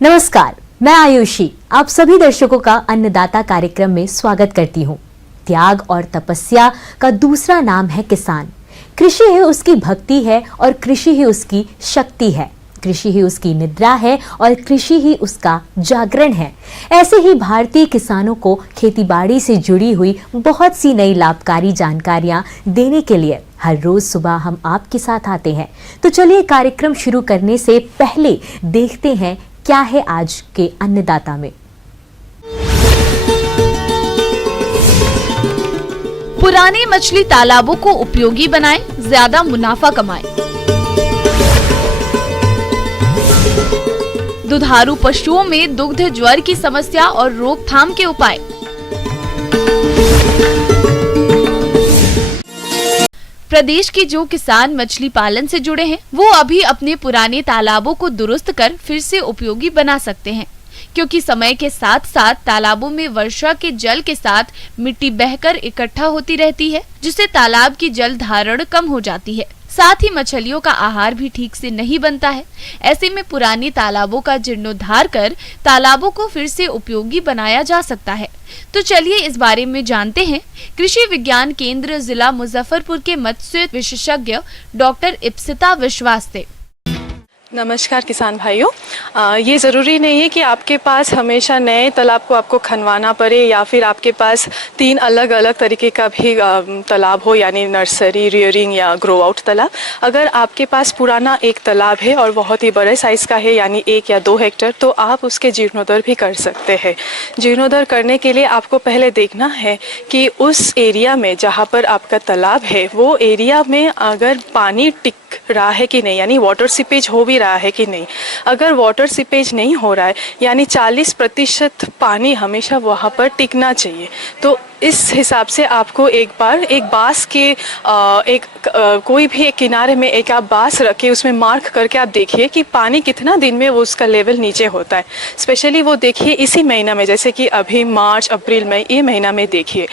नमस्कार, मैं आयुषी आप सभी दर्शकों का अन्नदाता कार्यक्रम में स्वागत करती हूँ। त्याग और तपस्या का दूसरा नाम है किसान। कृषि ही उसकी भक्ति है और कृषि ही उसकी शक्ति है। कृषि ही उसकी निद्रा है और कृषि ही उसका जागरण है। ऐसे ही भारतीय किसानों को खेतीबाड़ी से जुड़ी हुई बहुत सी नई लाभकारी जानकारियां देने के लिए हर रोज सुबह हम आपके साथ आते हैं। तो चलिए कार्यक्रम शुरू करने से पहले देखते हैं क्या है आज के अन्नदाता में। पुराने मछली तालाबों को उपयोगी बनाएं, ज्यादा मुनाफा कमाएं। दुधारू पशुओं में दुग्ध ज्वर की समस्या और रोकथाम के उपाय। प्रदेश के जो किसान मछली पालन से जुड़े हैं, वो अभी अपने पुराने तालाबों को दुरुस्त कर फिर से उपयोगी बना सकते हैं, क्योंकि समय के साथ साथ तालाबों में वर्षा के जल के साथ मिट्टी बहकर इकट्ठा होती रहती है, जिससे तालाब की जल धारण कम हो जाती है। साथ ही मछलियों का आहार भी ठीक से नहीं बनता है। ऐसे में पुराने तालाबों का जीर्णोद्धार कर तालाबों को फिर से उपयोगी बनाया जा सकता है। तो चलिए इस बारे में जानते हैं कृषि विज्ञान केंद्र जिला मुजफ्फरपुर के मत्स्य विशेषज्ञ डॉक्टर इप्सिता विश्वास से। नमस्कार किसान भाइयों, ये ज़रूरी नहीं है कि आपके पास हमेशा नए तालाब को आपको खनवाना पड़े या फिर आपके पास 3 अलग अलग तरीके का भी तालाब हो, यानी नर्सरी, रियरिंग या ग्रो आउट तालाब। अगर आपके पास पुराना एक तालाब है और बहुत ही बड़े साइज़ का है, यानी 1 या 2 हेक्टेयर, तो आप उसके जीर्णोद्धार भी कर सकते हैं। जीर्णोद्धार करने के लिए आपको पहले देखना है कि उस एरिया में जहाँ पर आपका तालाब है, वो एरिया में अगर पानी टिक रहा है कि नहीं, यानी वाटर सीपेज हो भी रहा है कि नहीं। अगर वाटर सीपेज नहीं हो रहा है, यानी 40% पानी हमेशा वहाँ पर टिकना चाहिए। तो इस हिसाब से आपको एक बार एक बांस के कोई भी एक किनारे में एक आप बांस रखे, उसमें मार्क करके आप देखिए कि पानी कितना दिन में वो उसका लेवल नीचे होता है। स्पेशली वो देखिए इसी महीना में, जैसे कि अभी मार्च, अप्रैल, मई, ये महीना में देखिए।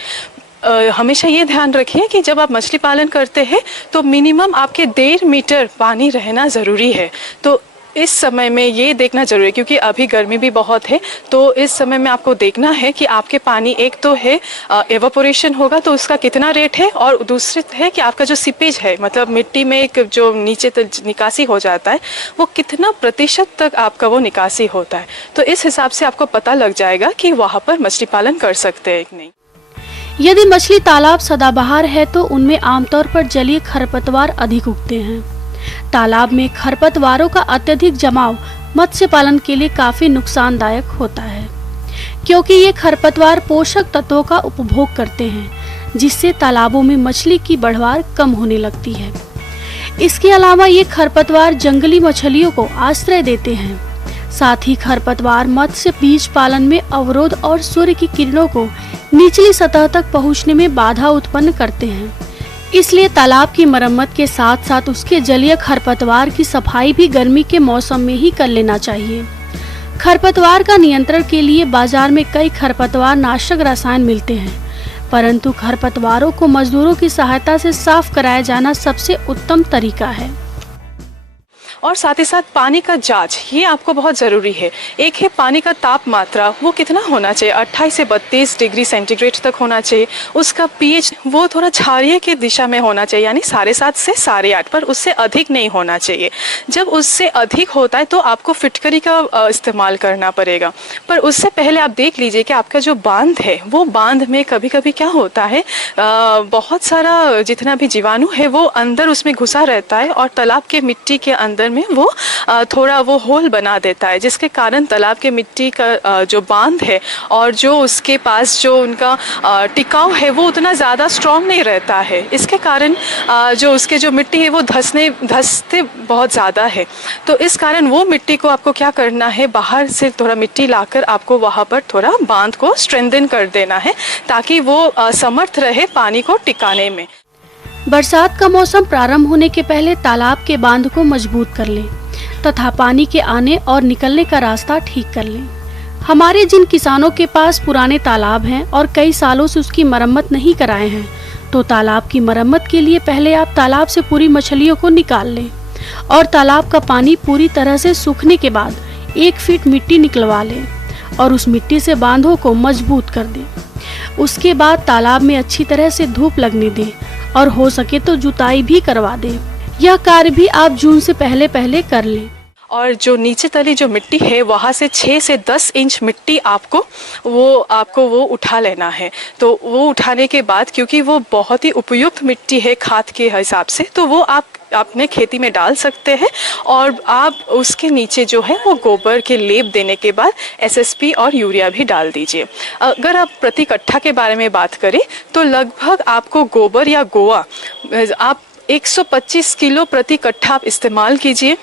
हमेशा ये ध्यान रखिए कि जब आप मछली पालन करते हैं तो मिनिमम आपके 1.5 मीटर पानी रहना ज़रूरी है। तो इस समय में ये देखना ज़रूरी है, क्योंकि अभी गर्मी भी बहुत है। तो इस समय में आपको देखना है कि आपके पानी एक तो है एवापोरेशन होगा तो उसका कितना रेट है, और दूसरे है कि आपका जो सीपेज है, मतलब मिट्टी में एक जो नीचे तक निकासी हो जाता है, वो कितना प्रतिशत तक आपका वो निकासी होता है। तो इस हिसाब से आपको पता लग जाएगा कि वहाँ पर मछली पालन कर सकते हैं कि नहीं। यदि मछली तालाब सदाबहार है तो उनमें आमतौर पर जलीय खरपतवार अधिक उगते हैं। तालाब में खरपतवारों का अत्यधिक जमाव मत्स्य पालन के लिए काफी नुकसानदायक होता है, क्योंकि ये खरपतवार पोषक तत्वों का उपभोग करते हैं, जिससे तालाबों में मछली की बढ़वार कम होने लगती है। इसके अलावा ये खरपतवार जंगली मछलियों को आश्रय देते हैं। साथ ही खरपतवार मत्स्य बीज पालन में अवरोध और सूर्य की किरणों को निचली सतह तक पहुंचने में बाधा उत्पन्न करते हैं। इसलिए तालाब की मरम्मत के साथ साथ उसके जलीय खरपतवार की सफाई भी गर्मी के मौसम में ही कर लेना चाहिए। खरपतवार का नियंत्रण के लिए बाजार में कई खरपतवार नाशक रसायन मिलते हैं, परंतु खरपतवारों को मजदूरों की सहायता से साफ कराया जाना सबसे उत्तम तरीका है। और साथ ही साथ पानी का जांच, ये आपको बहुत ज़रूरी है। एक है पानी का तापमात्रा, वो कितना होना चाहिए, 28 से 32 डिग्री सेंटीग्रेड तक होना चाहिए। उसका पीएच वो थोड़ा क्षारीय की दिशा में होना चाहिए, यानी 7.5 से 8.5, पर उससे अधिक नहीं होना चाहिए। जब उससे अधिक होता है तो आपको फिटकरी का इस्तेमाल करना पड़ेगा। पर उससे पहले आप देख लीजिए कि आपका जो बांध है, वो बांध में कभी कभी क्या होता है, बहुत सारा जितना भी जीवाणु है वो अंदर उसमें घुसा रहता है, और तालाब के मिट्टी के अंदर में वो थोड़ा वो होल बना देता है, जिसके कारण तालाब के मिट्टी का जो बांध है और जो उसके पास जो उनका टिकाव है वो उतना ज़्यादा स्ट्रॉन्ग नहीं रहता है। इसके कारण जो उसके जो मिट्टी है वो धंसते बहुत ज़्यादा है। तो इस कारण वो मिट्टी को आपको क्या करना है, बाहर से थोड़ा मिट्टी लाकर आपको वहाँ पर थोड़ा बांध को स्ट्रेंथन कर देना है, ताकि वो समर्थ रहे पानी को टिकाने में। बरसात का मौसम प्रारंभ होने के पहले तालाब के बांध को मजबूत कर लें तथा पानी के आने और निकलने का रास्ता ठीक कर लें। हमारे जिन किसानों के पास पुराने तालाब हैं और कई सालों से उसकी मरम्मत नहीं कराए हैं, तो तालाब की मरम्मत के लिए पहले आप तालाब से पूरी मछलियों को निकाल लें और तालाब का पानी पूरी तरह से सूखने के बाद 1 फीट मिट्टी निकलवा लें और उस मिट्टी से बांधों को मजबूत कर दें। उसके बाद तालाब में अच्छी तरह से धूप लगने दें और हो सके तो जुताई भी करवा दें। यह कार्य भी आप जून से पहले कर लें। और जो नीचे तली जो मिट्टी है वहाँ से 6 से 10 इंच मिट्टी आपको वो उठा लेना है। तो वो उठाने के बाद, क्योंकि वो बहुत ही उपयुक्त मिट्टी है खाद के हिसाब से, तो वो आप अपने खेती में डाल सकते हैं। और आप उसके नीचे जो है वो गोबर के लेप देने के बाद SSP और यूरिया भी डाल दीजिए। अगर आप प्रति कट्ठा के बारे में बात करें तो लगभग आपको गोबर या गोआ आप 125 किलो प्रति कट्ठा आप इस्तेमाल कीजिए।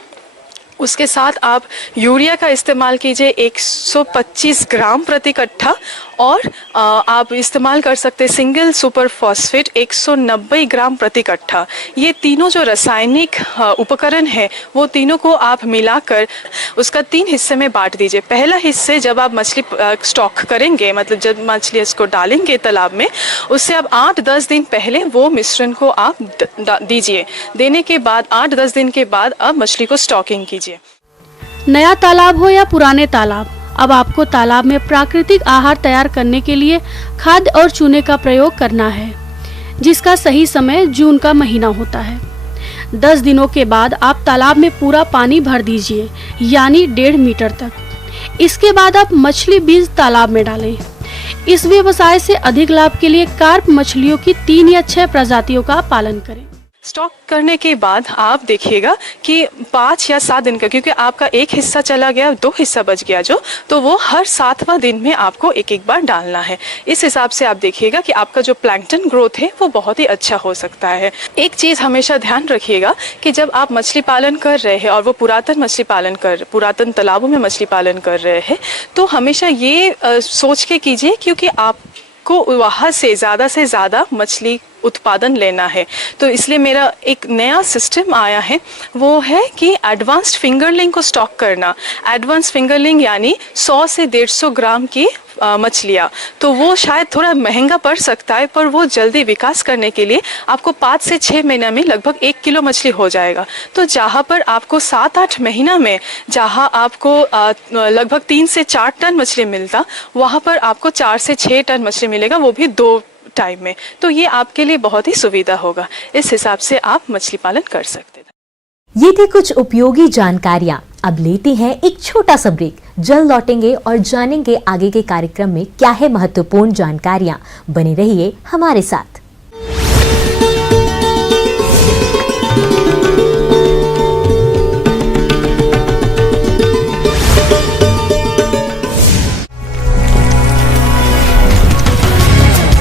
उसके साथ आप यूरिया का इस्तेमाल कीजिए 125 ग्राम प्रति कट्ठा, और आप इस्तेमाल कर सकते हैं सिंगल सुपर फॉस्फेट 190 ग्राम प्रति कट्ठा। ये तीनों जो रासायनिक उपकरण है वो तीनों को आप मिलाकर उसका 3 हिस्से में बांट दीजिए। पहला हिस्से जब आप मछली स्टॉक करेंगे, मतलब जब मछली इसको डालेंगे तालाब में, उससे आप 8-10 दिन पहले वो मिश्रण को आप दीजिए। देने के बाद 8-10 दिन के बाद आप मछली को स्टॉकिंग कीजिए। नया तालाब हो या पुराने तालाब, अब आपको तालाब में प्राकृतिक आहार तैयार करने के लिए खाद और चूने का प्रयोग करना है, जिसका सही समय जून का महीना होता है। 10 दिनों के बाद आप तालाब में पूरा पानी भर दीजिए, यानी 1.5 मीटर तक। इसके बाद आप मछली बीज तालाब में डालें। इस व्यवसाय से अधिक लाभ के लिए कार्प मछलियों की 3 या 6 प्रजातियों का पालन करें। स्टॉक करने के बाद आप देखिएगा कि 5 या 7 दिन का, क्योंकि आपका एक हिस्सा चला गया, 2 हिस्सा बच गया जो, तो वो हर 7वां दिन में आपको एक बार डालना है। इस हिसाब से आप देखिएगा कि आपका जो प्लैंकटन ग्रोथ है वो बहुत ही अच्छा हो सकता है। एक चीज़ हमेशा ध्यान रखिएगा कि जब आप मछली पालन कर रहे हैं और वो पुरातन तालाबों में मछली पालन कर रहे हैं, तो हमेशा ये सोच के कीजिए, क्योंकि आपको वहाँ से ज़्यादा मछली उत्पादन लेना है। तो इसलिए मेरा एक नया सिस्टम आया है, वो है कि एडवांस्ड फिंगरलिंग को स्टॉक करना। एडवांस फिंगरलिंग यानी 100 से 150 ग्राम की मछलियाँ। तो वो शायद थोड़ा महंगा पड़ सकता है, पर वो जल्दी विकास करने के लिए आपको 5 से 6 महीना में लगभग 1 किलो मछली हो जाएगा। तो जहाँ पर आपको 7-8 महीना में जहाँ आपको लगभग 3 से 4 टन मछली मिलता, वहाँ पर आपको 4 से 6 टन मछली मिलेगा, वो भी 2 टाइम में। तो ये आपके लिए बहुत ही सुविधा होगा। इस हिसाब से आप मछली पालन कर सकते हैं। ये थी कुछ उपयोगी जानकारियां। अब लेते हैं एक छोटा सा ब्रेक। जल्द लौटेंगे और जानेंगे आगे के कार्यक्रम में क्या है महत्वपूर्ण जानकारियां। बने रहिए हमारे साथ।